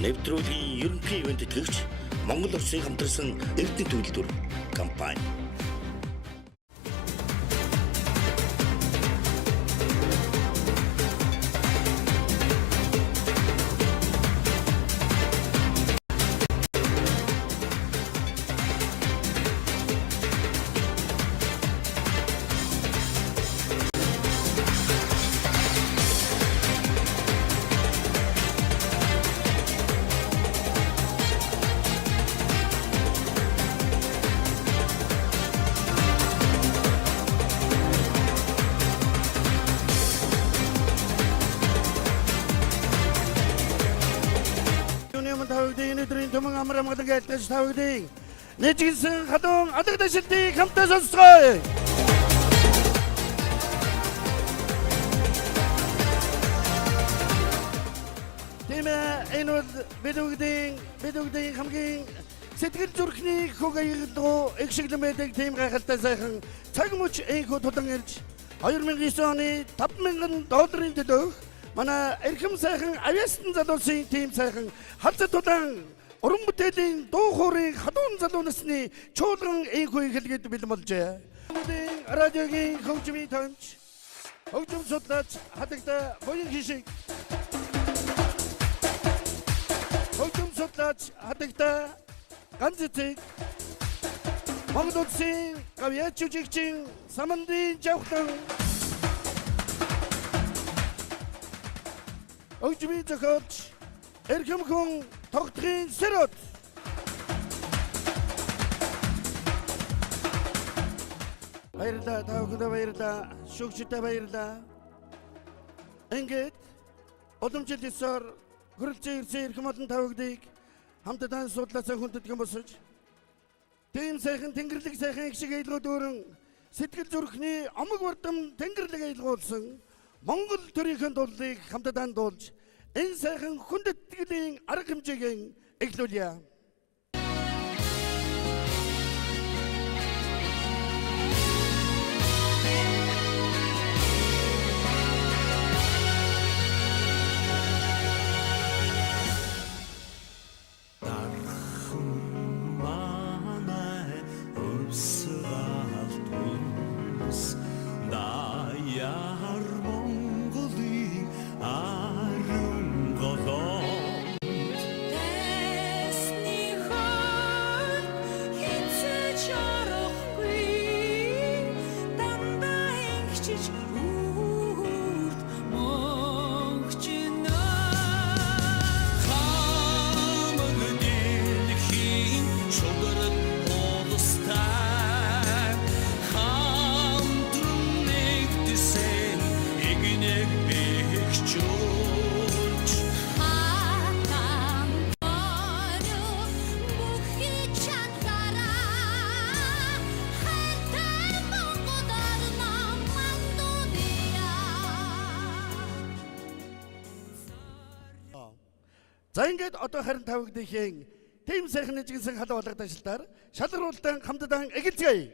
Нэвтрүүлгийн ерөнхий ивент тэтгэгч Монгол Улсын хамтарсан эрдэнэ төлөвлөлтөөр компани. Өнөөдрийн төмөн амраа модон гэлтэж тавигдыг нэжигсэн хадуун адаг дэшилтийг хамтаа сонсгоё. Энэ бол бидүгдийн хамгийн сэтгэл зүрхний хөгөйгдөө экшиглэн байдаг тийм гайхалтай сайхан цаг мөч энхүү тулан ирж 2009 оны $5,000 төлөөх манай эрхэм сайхан авиастан залуусын тийм сайхан халзат тулаан уран бүтээлийн дуу хоорын хадуун залуу насны чуулган энхүү ихэлгээд бэлэн болжээ. Радиогийн хөгжмийн томч хөгжим судлаач хатагта буян хишиг хөгжим судлаач хатагта ганцэцэг Монгол Улсын гавьяа жүжигчин Самандын Жавхан хөгжмийн зохиолч эрхэм хүн тогтхын Сэрот баярлалаа тавхад баярлалаа шүгчтэй баярлалаа. Ингээд удамжил ёсоор хүрэлцэн ирсэн эрхэм олон тавхадыг хамтдаа судлаасаа хүндэтгэн босож тийм сайхан тэнгэрлэг сайхан их шиг айлгууд өрн сэтгэл зүрхний омог бардам тэнгэрлэг айлгуулсан Монгол төрийн дуулыг хамтдаа дуулж энэ сайхан хүндэтгэлийн арга хэмжээг эхлүүлье. За ингээд одоо харин тавигдхийн тийм сайхан нэжигсэн халуун болгодог ажилтаар шалгаруултан хамтдаа эхэлцгээе.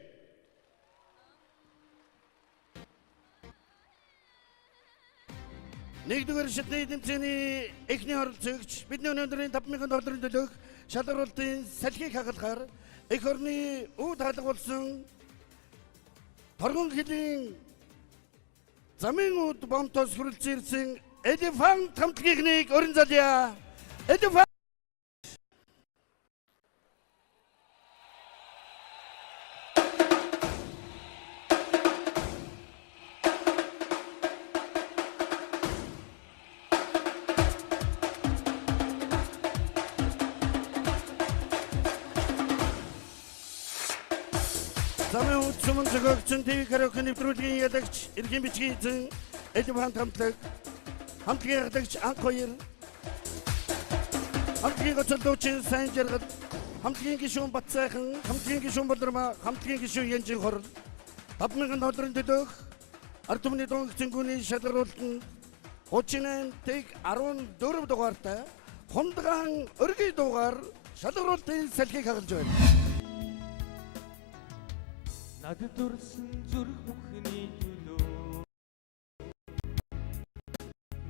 Нэгдүгээр шатны тэмцээний эхний оролцогч бидний өнөөдрийн $5,000 төлөөх шалгаруултын салхийг хагалахаар эх орны үүд хаалга болсон торгон хилийн замын үүд бомтоос хүрэлцэн ирсэн Элефант хамтлагийнхнийг өрн залъя. Элефант замын үүд сумын зохиогчсон ТV караоке нэвтрүүлгийн ялагч эргийн бичгийн эзэн Элефант хамтлагийн ялагч анх хоёр хамтлагийн гоцолдуучин сайн жаргал хамтлагийн гишүүн Батсайхан хамтлагийн гишүүн Болормоо хамтлагийн гишүүн Янжин Хорл $5,000 төлөөх ард түмний дуун хэцэнгүүний шалгаруултанд 38-14 дугаартай Хундагаан өргөй дугаар шалгаруултын салхийг хагалж байна. Надад дурсан зүрх бүхний төлөө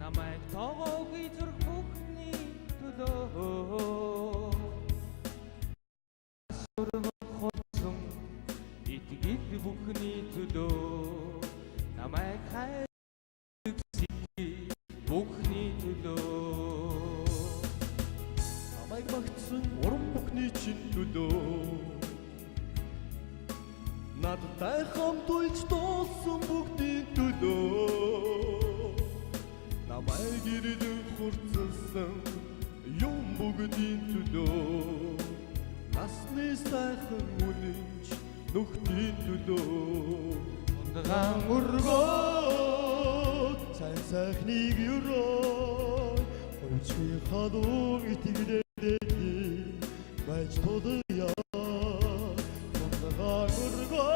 намайг тоогоогүй зүрх бүхний төлөө tudo Sorun korktum İtkili bukni tudo Namay kaydık siki bukni tudo Намайг магтсан уран бүхний чинь төлөө Надтай хамт уйлж дуулсан бүгдийн төлөө Намайг ирэлэн хурцсан юм бүгдийн төлөө Насны сайхан үнэнч нүхтийн төлөө Ундагаан Ургоо сайн сайхныг өрөө Хөвчний хадуу итгэлээ байж тодоя Ундагаан ургоо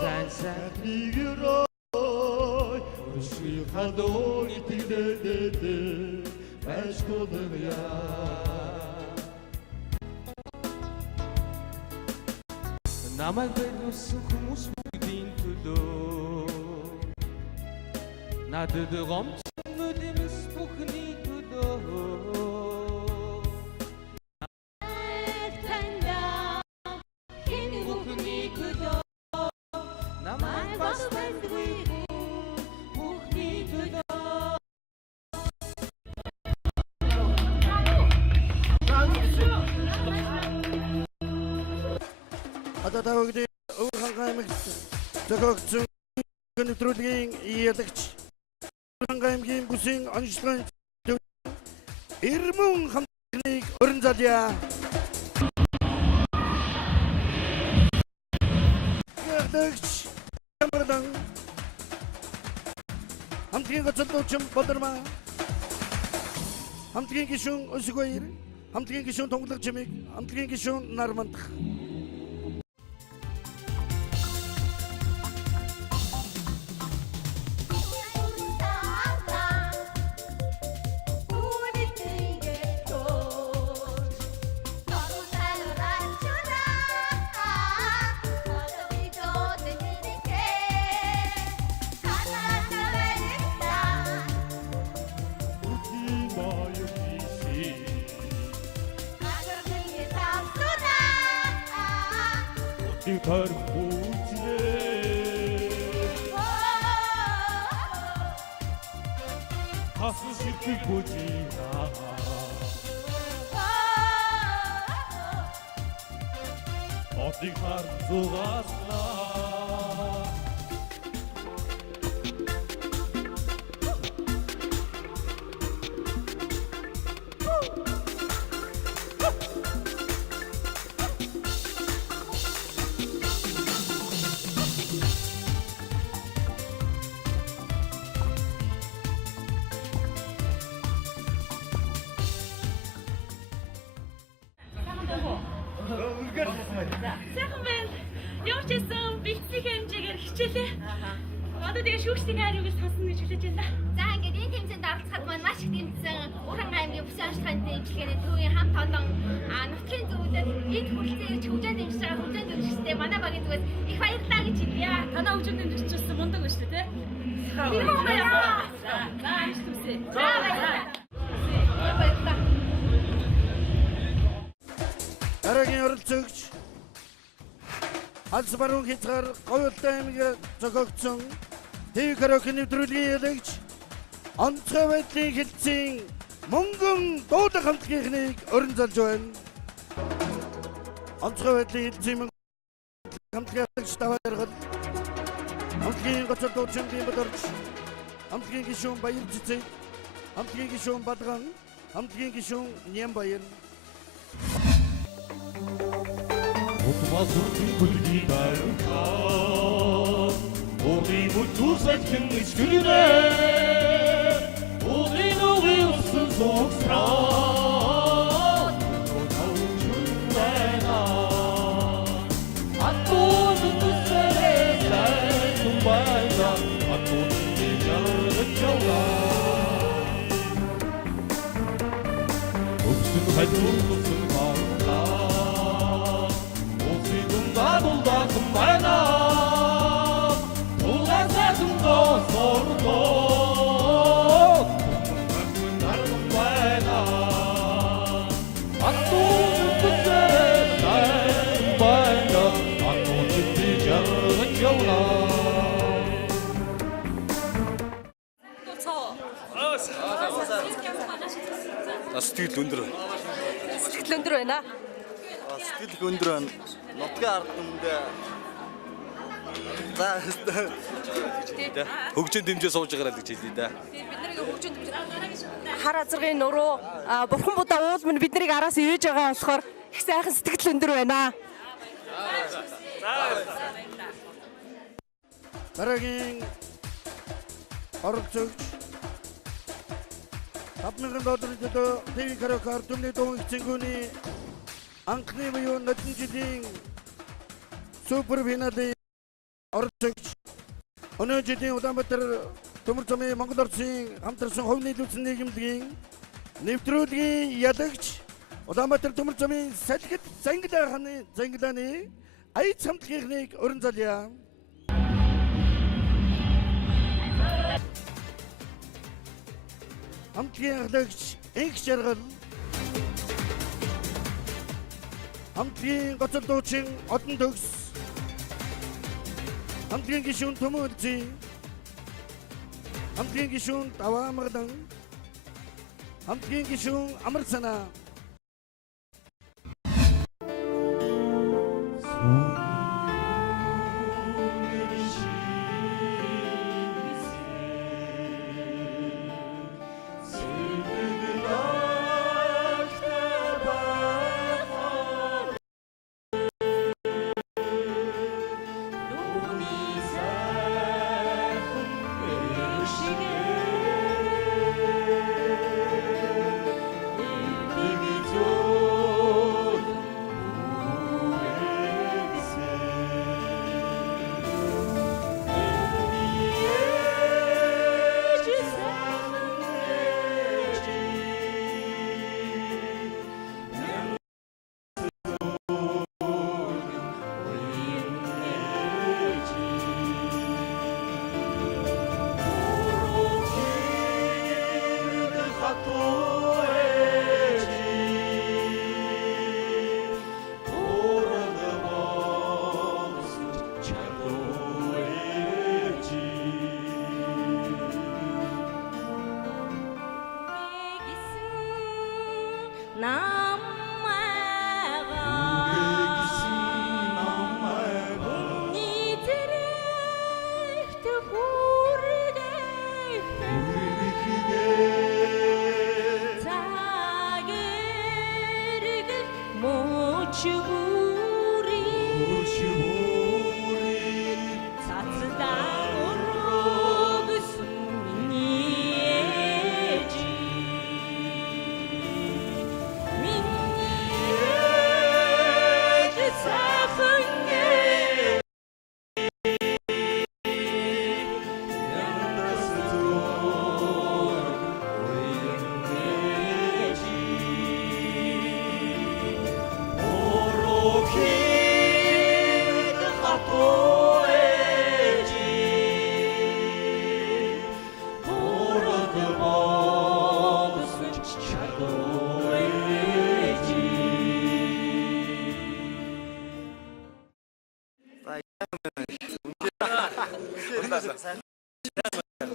Сайн сайхныг өрөө Хөвчний хадуу итгэлээ байж тодоя Намайг байлуулсан хүмүүс бүгдийн төлөө Надад гомцсон үлэмс бүхний төлөө Бүхний төлөө Намайг бас байдгүй бүхний төлөө Одоо тавагдын Уурхан аймагт зохиогдсон нэвтрүүлгийн ялагч Уурхан аймгийн бүсийн онцлогын Ирмэн хамтныг өрн залъя. Ялагч Ямардан хамтгийн гоцолдуучин Болдормаа хамтгийн гишүүн Өсгөөр хамтгийн гишүүн Тунгалаг Чимэг хамтгийн гишүүн Нармандах Тихар хүчлээ Хасан ширхэг бүжина Тихар зугаснаа Сайхан байна. Явж исэн бэлтгэх хэмжээгээр хичээлээ. Одоо тэгээ шүүгчдийн хайрыг сонсно гэж хүлээж байна. За ингээд энэ тэмцээнд оролцоход маань маш их дэмжсэн Уурхан аймгийн бүсийн онцлогын дэмжлэгээр төвийн хамт олон нутгийн зөвлөлд эд хүрэлцэн ирж хөгжөөд дэмжиж байгаа хөгжөөд дэмжигчтэй манай багийн зүгээс их баярлалаа гэж хэлье. Танаа хөгжөөд дэмжчихсэн мундаг байна шүү дээ. Тэр юм баярлалаа. За амжилт хүсье. За баярлалаа. Дараагийн оролцогч Алс баруун хязгаар Говьлтай аймгийн зохиогдсон ТV караоке нэвтрүүлгийн ялагч онцгой байдлын хэлтсийн мөнгөн дуудаг хамтлагийнхныг өрн залж байна. Онцгой байдлын хэлтсийн хамтлагч Давааргал хамтлагийн гоцолдуучин Бимбодорч хамтлагийн гишүүн Баяр Цэцэг хамтлагийн гишүүн Бадган хамтлагийн гишүүн Нямбаяр Утмасуудын бүлгийн байраа Уугийн бүтүүсэлхэн ичгэлэрээ Уугийн усан согсраа Тотаучун байна Атуун үтсэрээ сайхан байна Атуун яргаж яваа Өксөн хайдуун өксөн гараа Дулдасын байна Дулдасын досордоо Дулдасын дарган байна Сэтгэл өндөр. Сэтгэл өндөр байна. Сэтгэл өндөр байна. Нутгийн ард түмэндээ хөгжин дэмжээ сууж байгаа л гэж хэлээ да. Бид нарыг хөгжинд хар азаргын нуруу бурхан будаа уул минь бид нарыг араас ивэж байгаа болохоор их сайхан сэтгэл өндөр байна. Дараагийн оролцогч 5,000 долларын төлөө ТV караокаар түмний дуун хэцэнгүүний анхны буюу нотон жилийн супер финалийн оролцогч өнөө жилийн Улаанбаатар төмөр замын Монгол Орсын хамтарсан хувь нийлүүлсэн нийгэмдгийн нэвтрүүлгийн ялагч Улаанбаатар төмөр замын салхит зангилааны аяц хамтлагийнхныг өрн залъя. Хамтлагийн ахлагч Инх Жаргал, хамтлагийн гоцол дуучин Одон Төгс, хамтлагийн гишүүн Төмөн Үлзий, хамтлагийн гишүүн Даваа Амгалан, хамтлагийн гишүүн Амар Санаа.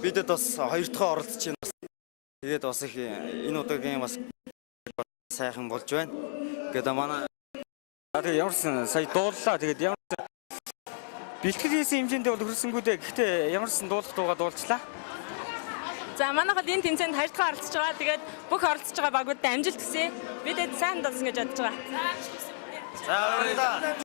Бидэд бас хоёр дахь оролцож байна. Тэгээд бас их энэ удаагийн бас сайхан болж байна. Тэгээд манай тэгээд ямарсан сая дууллаа. Тэгээд ямарсан бэлтгэл хийсэн хэмжээндээ бол хүрсэнгүү дээ. Гэхдээ ямарсан дуулах дуугаа дуулчлаа. За манайхад энэ тэмцээнд хоёр дахь оролцож байгаа. Тэгээд бүх оролцож байгаа багуудад амжилт хүсье. Бидэд сайн дуулсан гэж бодож байгаа. За баярлалаа.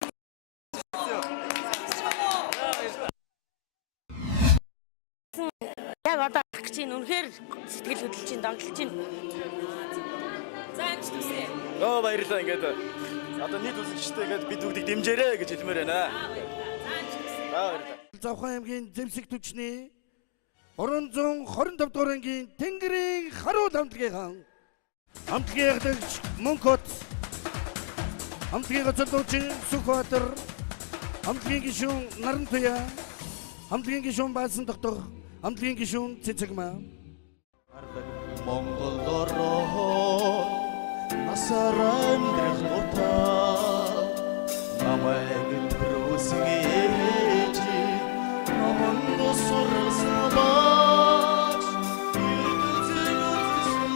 Яг одоо ах чинь үнэхээр сэтгэл хөдлөж чинь донтолж чинь. За амжилт хүсье. Оо баярлалаа ингээд одоо нийт үзэгчтэй ингээд бид бүгдийг дэмжээрэй гэж хэлмээр байна. За баярлалаа. Завхан аймгийн Зэмсэг түвшний 325 дугаар ангийн Тэнгэрийн харуу хамтлагийн хамтлагч Мөнхөт, хамтлагийн гоцол дуучин Сүхбаатар, хамтлагийн гишүүн Нарантуяа, хамтлагийн гишүүн Баасан доктор, хамтлагийн гишүүн Цэцэгмаа. Монгол ороо насаран гэрхотаа намайг брүсгэж намайг сурсабаш ирдзэгдсэн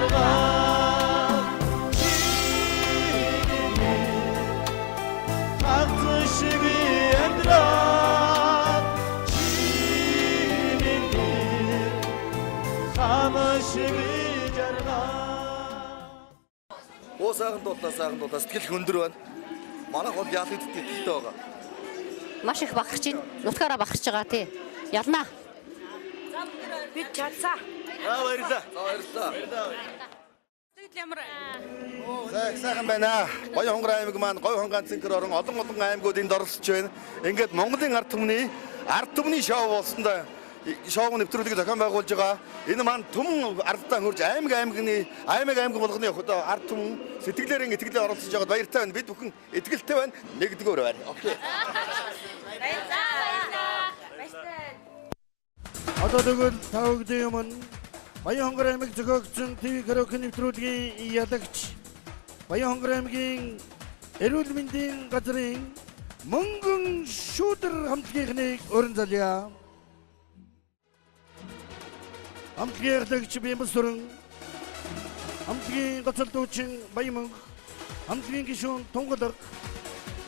жарган чиний хатшиги амьдрал чиний ханшиги жарган. Оо сайхан дуулаа сэтгэл хөндөр байна. Манайх бол ял идэх итгэлтэй байгаа. Маш их бахарч байна. Нутгаараа бахарч байгаа тий. Ялнаа. Бид чадсаа. Баярлалаа. Сайхан байна. Баян хонгор аймаг маань говь хонгаан цэнхэр орон олон аймагуд энд оролцож байна. Ингээд Монголын ард түмний шоу болсондоо шоуг нэвтрүүлгийг зохион байгуулж байгаа. Энэ маань түмэн ардтаа хурж аймаг болгоны ард түмэн сэтгэлээр итгэлээр оролцож байгаад баяртай байна. Бид бүхэн итгэлтэй байна. Нэгдүгээр байна. Окей. Одоо тэгвэл тавгдын юм Баян хонгор аймаг зохиогдсон ТV караоке нэвтрүүлгийн ялагч Баян хонгор аймгийн эрүүл мэндийн газрын мөнгөн шүүдэр хамтлагийнхныг уран залъя. Хамтлагийн ялагч Бямбасүрэн, хамтлагийн гоцолдуучин Баямөнх, хамтлагийн гишүүн Тунгадаг,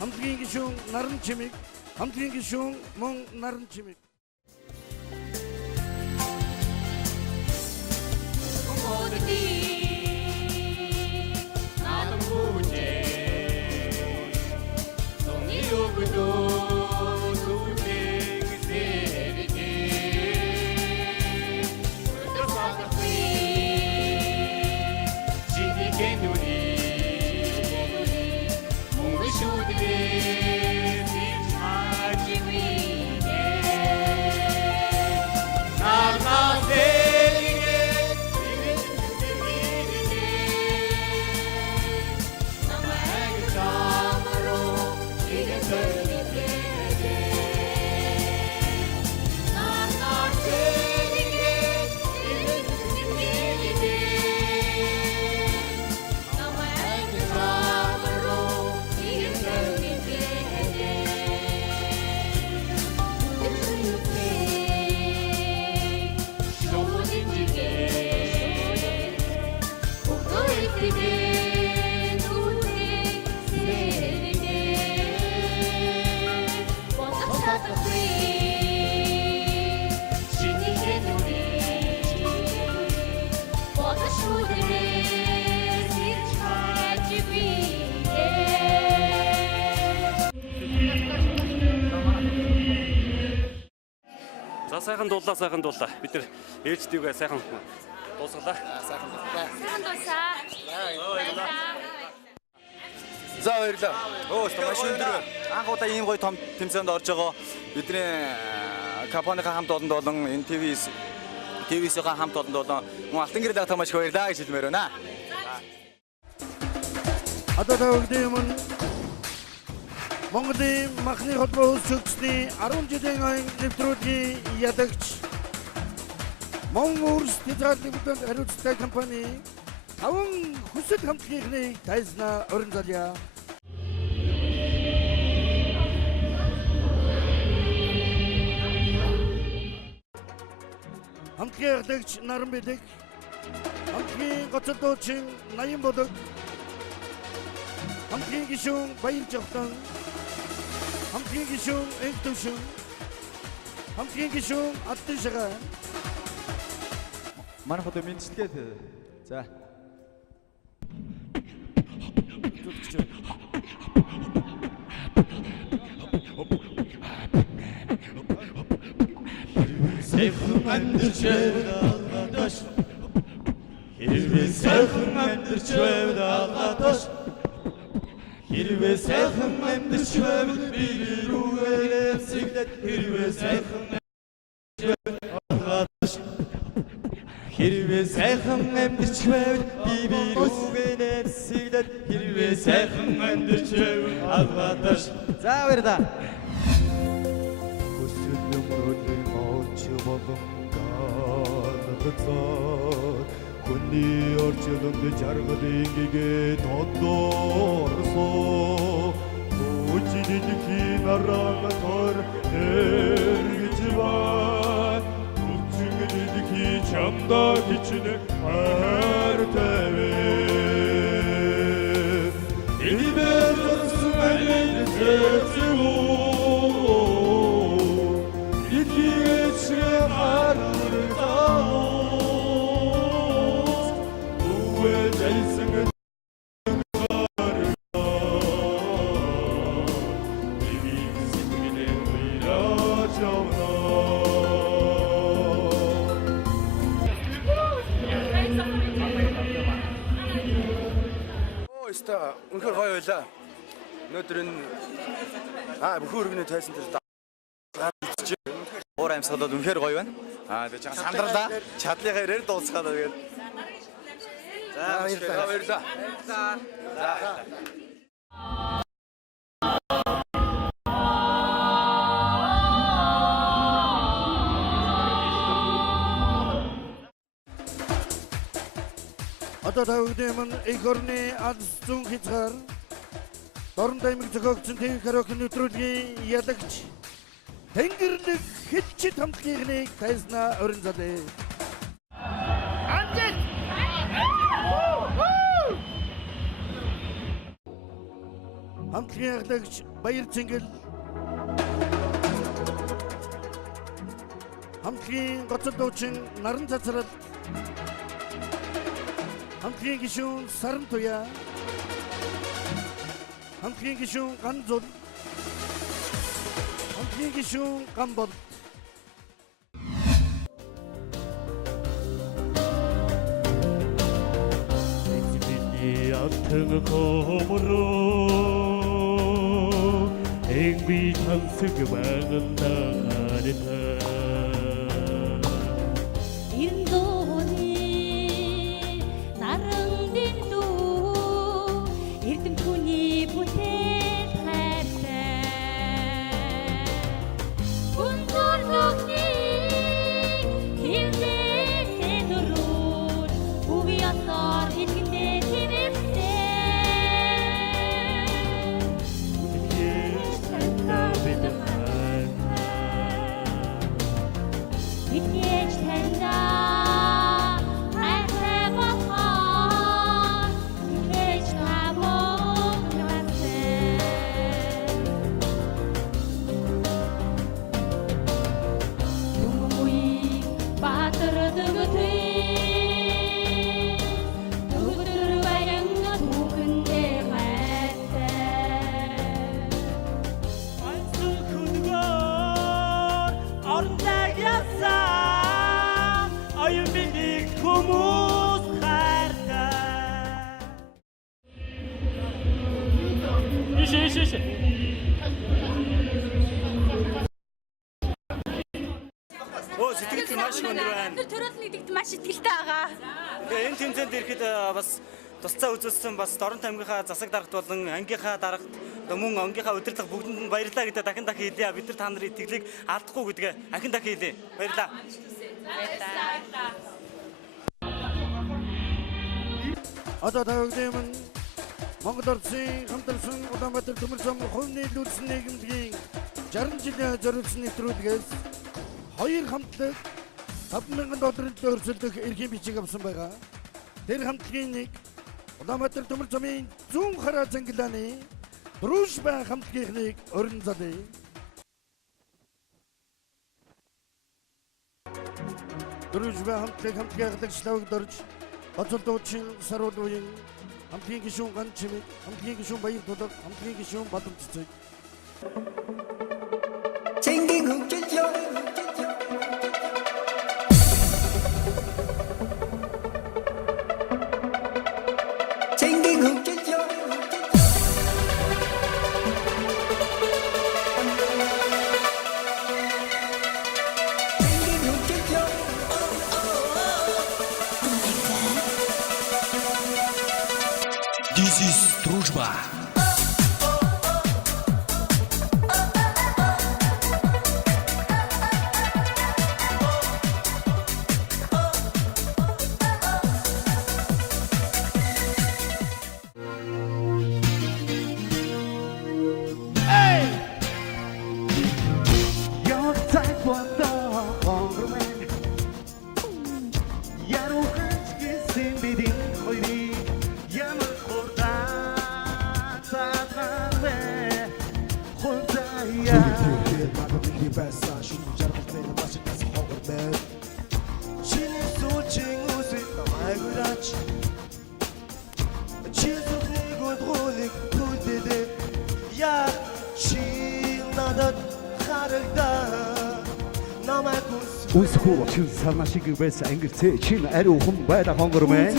хамтлагийн гишүүн Наран Чимэг, хамтлагийн гишүүн Мөн Наран Чимэг. Сайхан дуулаа. Бид нар ээлждийгээ сайхан дуусгалаа. Сайхан дуулаа. За баярлалаа. Маш өндөр байна. Анх удаа ийм гоё том тэмцээнд орж байгаа бидний компанийн хамт олонд болон энэ ТV-ийн хамт олонд болон мөн Алтан гэрэл агтаа маш их баярлалаа гэж хэлмээр байна. Одоо тавгдын юм Монголын махны холбоо үүсгэгчний 10 жилийн аян нэвтрүүлгийн ялагч Монгол Стидралын бүтэнд хариуцлагатай компани 5 хүсэл хамтлагийнхныг тайзнаа уран залъя. Хамтлагийн ялагч Наран Бэдэг, хамтлагийн гоцолдуучин Наян Бодог, хамтлагийн гишүүн Баяр Жавтан, хамтлагийн гишүүн Энтөвшин, хамтлагийн гишүүн Алтан Шагаа. Манайх одоо мэдчилгээд за Сэхэн амьдарч байгаагааш хэрвээ сайхан амьдарч байгаагааш хэрвээ сайхан амьдарч байвал би рүүгээ сэглээд хэрвээ сайхан хэрвээ сайхан амьдарч байвал би рүүгээ сэглээд хэрвээ сайхан амьдарч байвал алгадаш. За баярлалаа. Хүний орчлонд жаргалын гэгээ тодорсоо үчидийн арамтор эргэж бай үчигдэх чамда хичнээн хайртай Өстө үнэхээр гоё байлаа. Өнөөдөр энэ бүх өргөний тайсан дээр уур амьсгал бол үнэхээр гоё байна. Тэгээ чам сандарлаа. Чадлынхаа ирээр дуусгаад тэгээд. За баярлалаа. Одоо тавигдэмэн экорны алс зүүн хязгаар Дорн даймаг зохиогдсон TV караоке нэвтрүүлгийн ялагч Тэнгэрлэг хилчит хамтлагийнхныг тайзнаа орон залээ. Амжилт! Хамтлагийн ялагч Баяр Цэнгэл хамтлагийн гоцол дуучин Наран Цацрал хамтлагийн гишүүн Саран Туяа хамтлагийн гишүүн Ган Зул хамтлагийн гишүүн Ган Бол Эцбиний атэн комроо эгби тансэг байганда харита Сэтгэл маш өндөр байна. Төрөлний дэгт маш ихтэй байгаа. Тэгээ энэ тэмцээнд ирэхэд бас тусцаа үзүүлсэн бас Дорн аймгийнхаа засаг дарагт болон ангийнхаа дарагт мөн ангийнхаа удирдлага бүгдэнд нь баярлалаа гэдэг дахин дахин хэлье. Бид нар та нарын итгэлийг алдахгүй гэдгээ дахин дахин хэлье. Баярлалаа. Одоо тавигдэмэн Монгол Улсын хамтарсан Улаанбаатар төмөрсөн хувийн нийлүүлсэн нийгэмлэгийн 60 жилийн зориулсан нэвтрүүлгээс хоёр хамтлаг $5,000 өрсөлдөх эрхийн бичиг авсан байгаа. Тэр хамтлагийн нэг Улаанбаатар төмөр замын зүүн хараа зангилааны Дружба хамтлагийнхныг орон залъя. Дружба хамтлагийн лагч Лавгдорж, Гоцол дуучин Саруул Уян, хамтлагийн гишүүн Ган Чимэг, хамтлагийн гишүүн Баяр Тулга, хамтлагийн гишүүн Бадам Цэцэг. Цэнгийн хөгжил ёо This is Дружба. 신나던 하늘다 너만 우스고 춘사나 시급에서 앵글체 친 애로 홍바다 홍그름에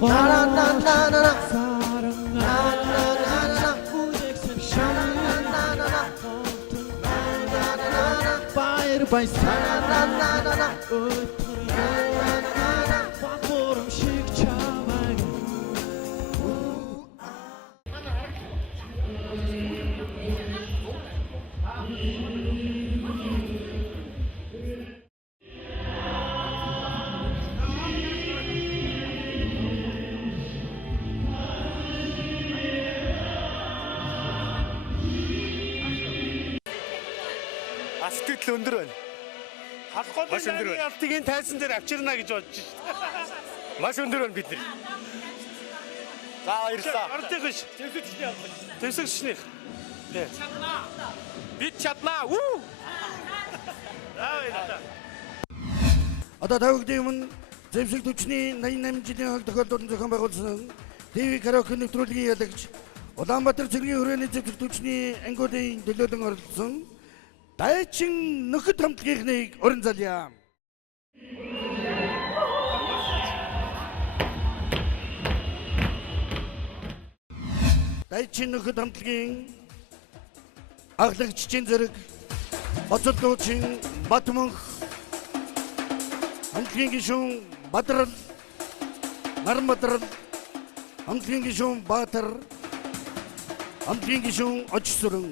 나나나나나 나나나나나 나나나나나 바이르 바이 나나나나나 나나나나나 바보름씩 참아요 сэтгэл өндөр байна. Маш өндөр байна. Алтгийн тайсан дээр авчирна гэж бодож байна. Маш өндөр байна бид нар. За баярлалаа. Ардыгш. Тэвсэгчнийх. Чаднаа. Бид чаднаа. Уу. Одоо тавигдын өмнө зэвсэг түвшний 88 жилийн хойд тохиолдсон зохион байгуулсан ТV караоке нэвтрүүлгийн ялагч Улаанбаатар цэргийн хүрээний зэвсэг түвшний ангиудын төлөөлөн оролцсон Дайчин нөхөд хамтлагийнхныг уран залъя. Дайчин нөхөд хамтлагийн аглагчийн зэрэг Боцол дуучин Батмөнх хамтлагийн гишүүн Бадрал Нармадрал хамтлагийн гишүүн Баатар хамтлагийн гишүүн Очсүрэн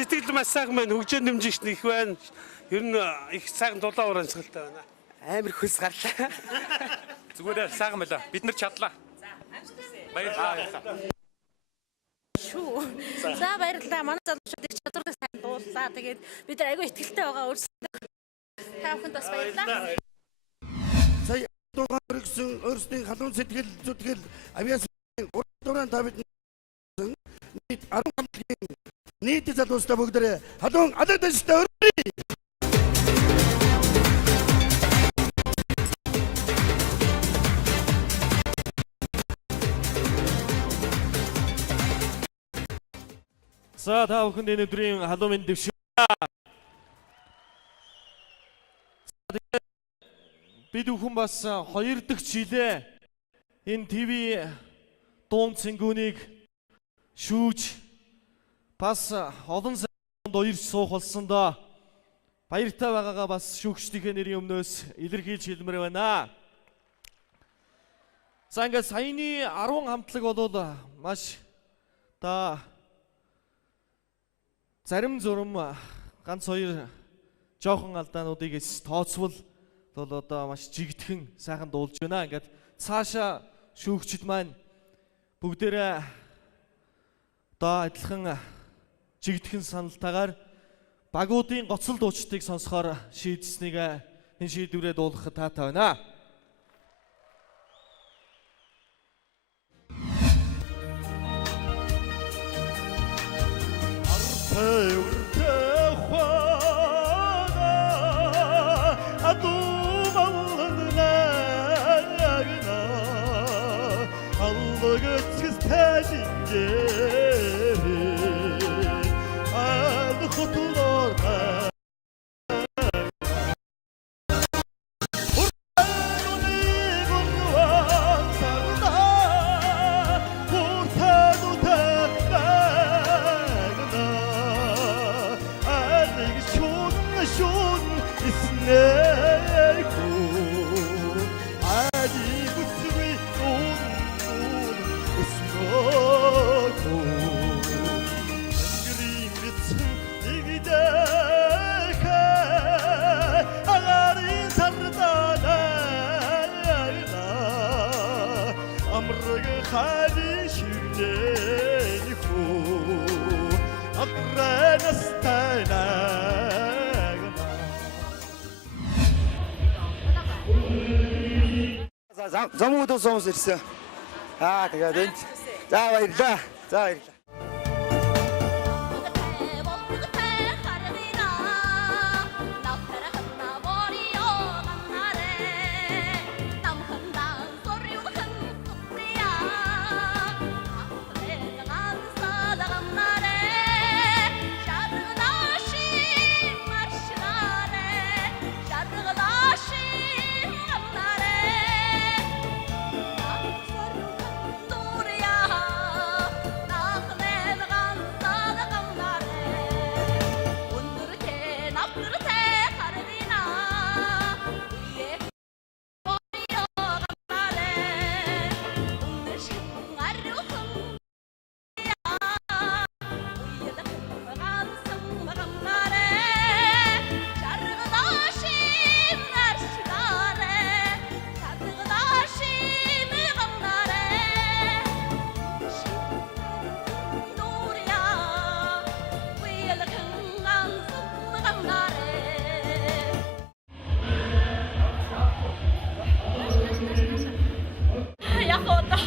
Сэтгэл маш сайхан байна. Хөгжөө нэмжигч их байна. Ер нь их сайхан дулаан урамсгалтай байна. Амар хөлс гарлаа. Зүгээр сайхан байлаа. Бид нар чадлаа. Баярлалаа. Шүү. За баярлалаа. Манай залуучуудыг чадвартай сайн дууллаа. Тэгээд бид нар айгүй ихтэй байгаа өөрсдөө. Та бүхэнд бас баярлалаа. Сая дугаар гэсэн өөрсдийн халуун сэтгэл зүтгэл авиасын уран та бид нийт 10 хамтлагийн нийт залуустай бүгдээ халуун алагдажтай өргөе. За та бүхэнд энэ өдрийн халуун мэнд дэвшүүлье. Бид бүхэн бас 2 дахь жилээ энэ ТV дуун цэнгүүнийг шүүж бас олон сайд уярч суух болсондоо баяртай байгаагаа бас шүүгчдийнхээ нэрийн өмнөөс илэрхийлж хэлмээр байна. За ингээд саяны 10 хамтлаг бол маш та зарим зурм ганц 2 жоохон алдаануудыг тооцвол бол одоо маш жигдэхэн сайхан дуулж байна. Ингээд цаашаа шүүгчд маань бүгдээрээ одоо адилхан жигдэхэн саналтайгаар багуудын гоцол дуучдыг сонсохоор шийдсэнийг энэ шийдвэрээ дуулгахад таатай байна. 쇼 있네고 아니 무수히 웃노고 그리 미친 이기다가 아가리 살다나 أمرك خالي شلينيكو أقرأ نستانا Замуудаа сонгос ирсэн. Тэгээд энд за баярлаа. За баярлаа. Яг одоо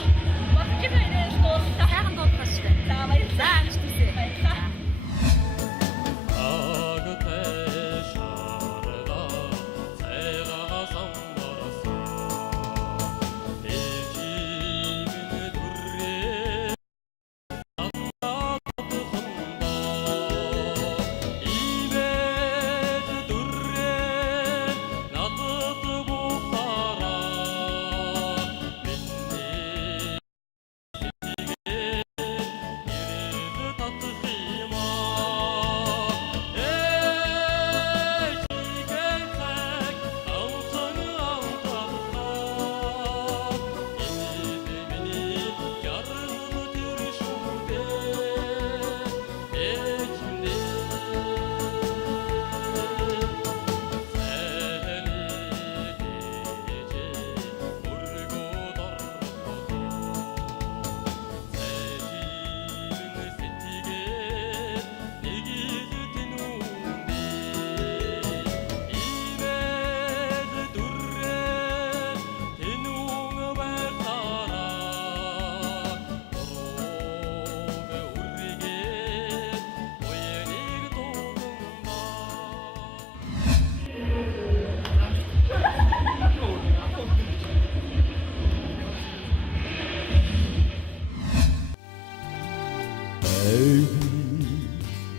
бодож байгаа нэ дуулсан. Хайхан дуулсан шүү дээ. За баярлалаа. Амжилт хүсье. Баярлалаа.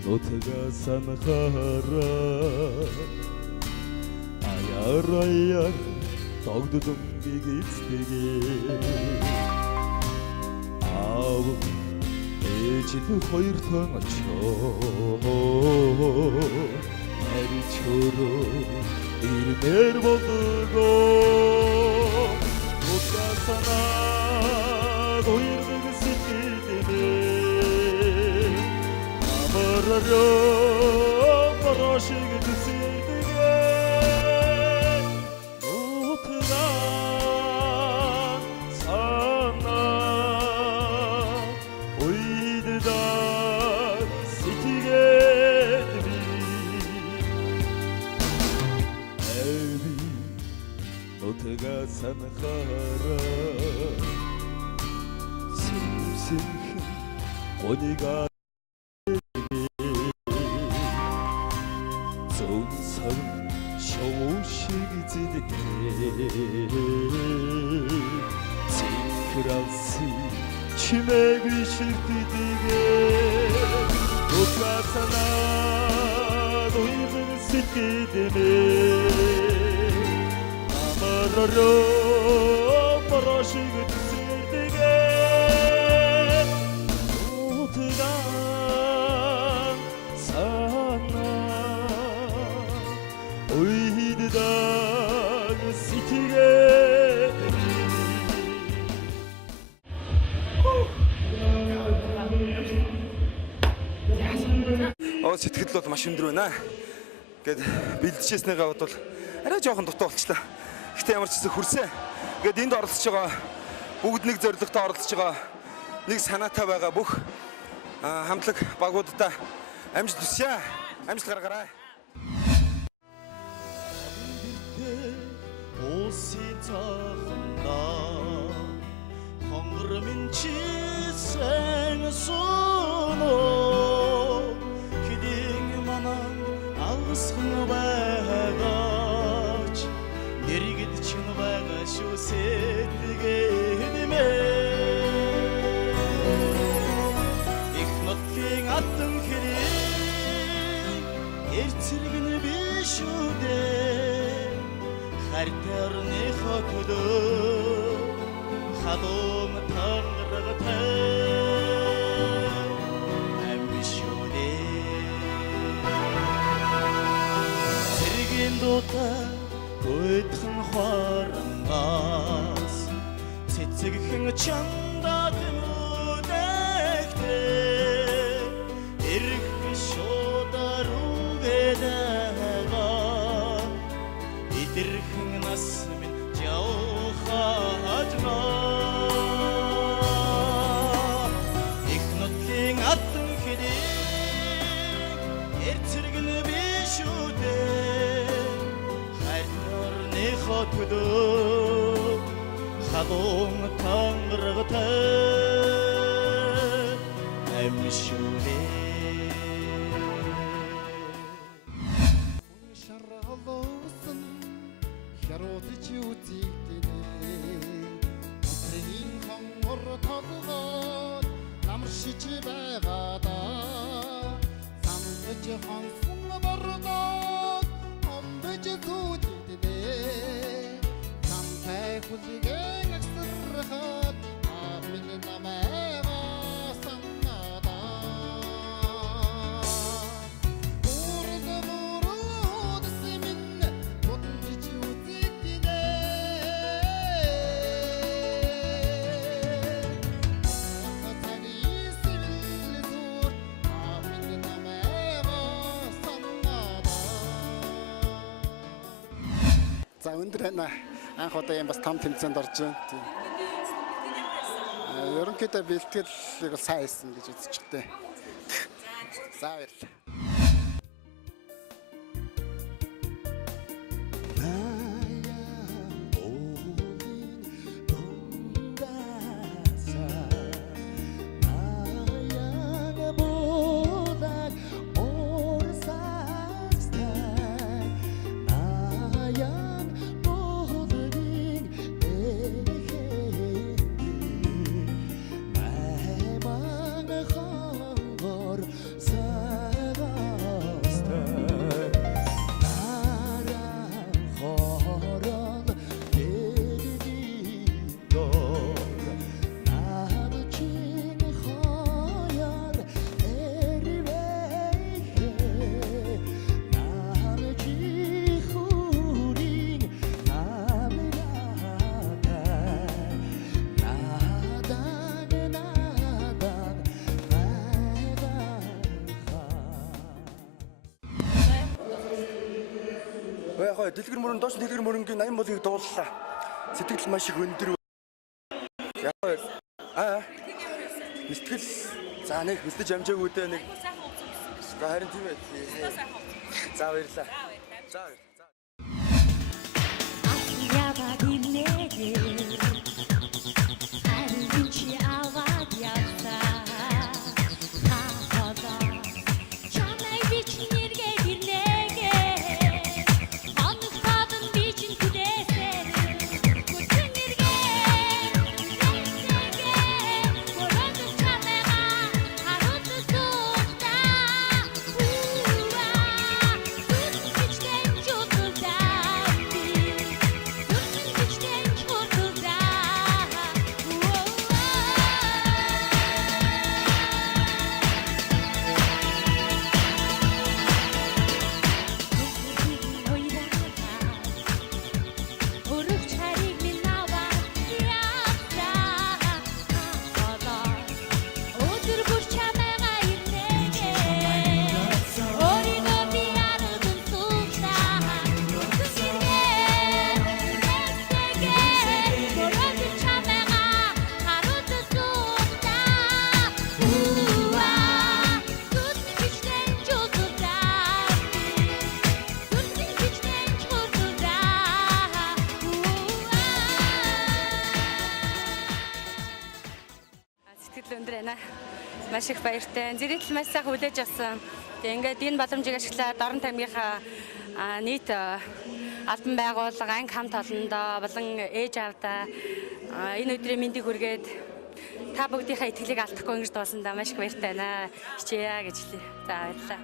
너트가 산하라 아야라야 тогдудum бигицтэгэ аав ээжид хоёр тон очоо аричороо ирмэр болдгоо утгасана доирдэг сэтгэлдээ амарароо борошиг төсөлдөгэ утга сана уйдда сэтгэлд би эви утга санахара симсимхэн гонига zonsan şovşigizidge zinkralsi çimegişirtidige dokasana doygun sikidime amararo poroşig tsirtige utgan sana 오이 сэтгэл бол маш өндөр байна. Гэт бэлдчихснийгээ бодвол арай жоохон дутуу болчлаа. Гэтэ ямар ч гэсэн хүрсэн. Гэт энд оролцож байгаа бүгд нэг зорилготой оролцож байгаа. Нэг санаатай байгаа бүх хамтлаг багуудаа амжилт хүсье. Амжилт гаргаарай. Улсын цааханда хонгормын чисэн соноо хэдийн манан алгасхан байгаач нэргэд чинь байгаа шүү сэтгэгэнэмэ их нотлын аттан хэрэг эрцэргэн биш үү Хартерны хотодо халом тангаргатай амбишүдэ Сэргийн дута гойдхан хорангаас цэцэгхэн чандаа тэмүдэхтэй эрх шудар үгэдага идэрхэн нас минь жаухаажна их нотлын аттан хэрэг эрцэргэн биш үдэ хайрны хотодо халуун тангаргатай амшүлээ Яруудж үзэгдэнэ Өдрийн хонгор толгойд намар шиж байгаадаа Самбаж хонсон бордоод омбож зүудэгдэнэ Самтай хүлгэн агсархад амин намайга санадаа Урд сэмэн бодж үзэгдэнэ За өндөр анх удаа юм бас том тэмцээнд орж байна. Ерөнхийдөө бэлтгэлийг бол сайн хийсэн гэж үзэж байна. За баярлалаа. Дэлгэр мөрөн доош дэлгэр мөрөнгийн 80 болыг дууллаа. Сэтгэл маш их өндөр. Сэтгэл за нэг хөстөж амжаагүй дээ нэг. Харин тийм ээ. За баярлалаа. За маш их баяртай. Зэрэгтэл маш сайхан хүлээж авсан. Тэгээ ингээд энэ боломжийг ашиглаад орон таймгийнхаа нийт албан байгууллага, анги хамт олондоо болон ээж аавдаа энэ өдрийн мэндийг хүргээд та бүгдийнхээ итгэлийг алдахгүй ингэж дуулсандаа маш их баяртай байна. Хичээе гэж хэлье. За баярлалаа.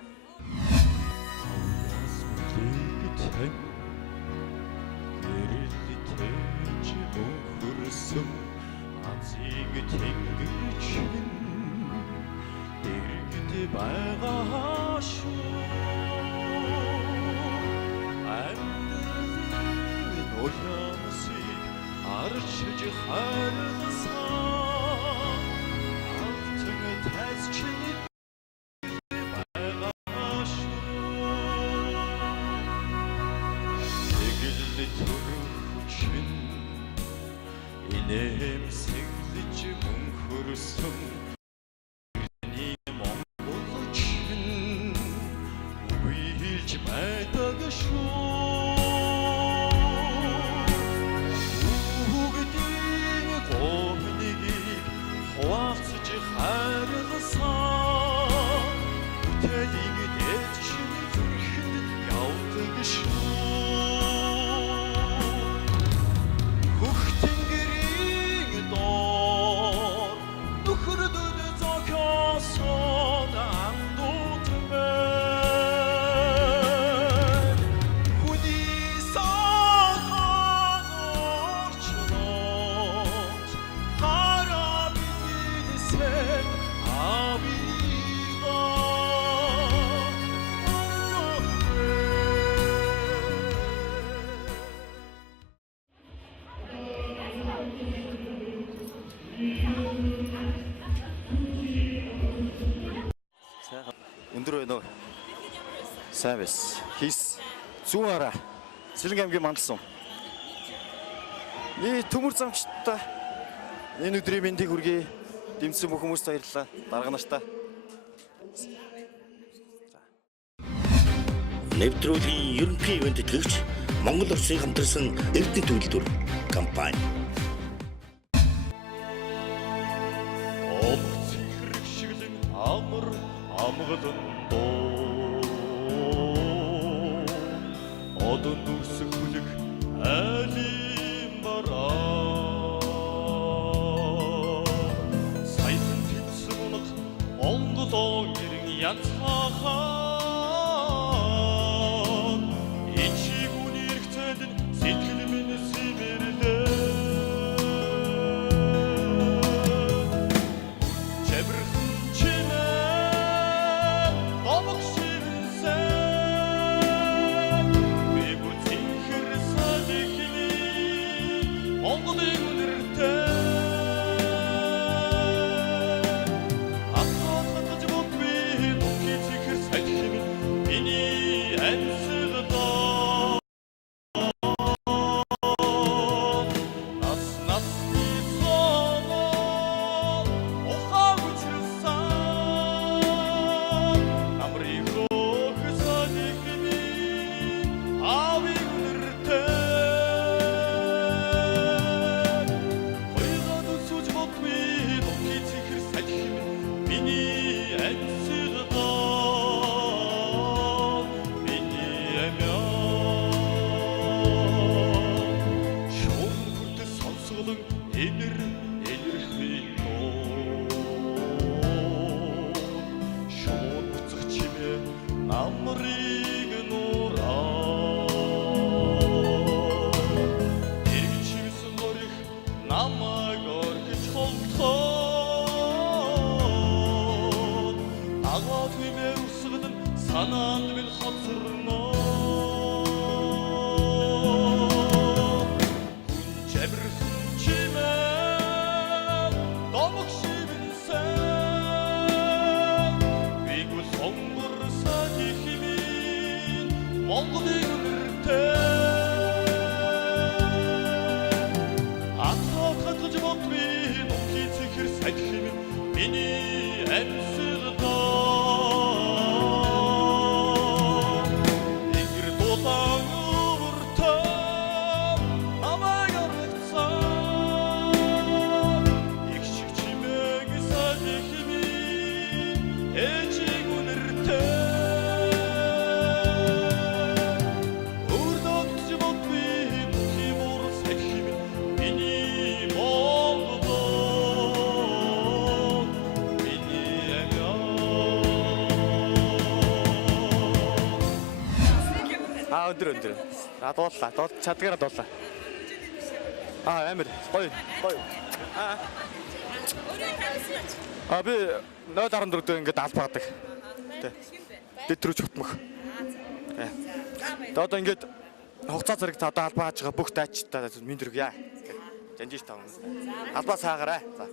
Өндөр байна уу? Сайн байс. Хийс. Зүүн хараа. Сэлэнг аймгийн мандалсан. Төмөр замчтай энэ өдрийн мэндийг хүргэе. Дэмжсэн бүх хүмүүст баярлалаа. Дарга нартаа. Нэвтрүүлгийн ерөнхий ивент итгэгч Монгол Улсын хамтарсан Эрдэнэ төлөвлөлт компани. Одон нүсэх хүлэг айлын бараа Сайтан тэнцэн унах Монголон ирэн янцхаахан Ичиг үнэрхцэд сэтгэл минь симэрлээ Жабрхан чимээ домог Монголын үнэртэй Атгад хатаж бүгд би Духи цэхэр өндөр. Дууллаа. Чадгаараа дууллаа. Амар гоё. Би 0.14 дэх ингээд албаадаг. Тэ. Дэтрүү чутмах. Одоо ингээд хугацаа зэрэг та одоо албааж байгаа бүх дайчтай минь дэрэг яа. Жанжиж таа. Албаа саагараа. За.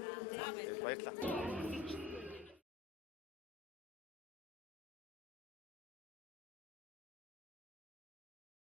Баярлалаа.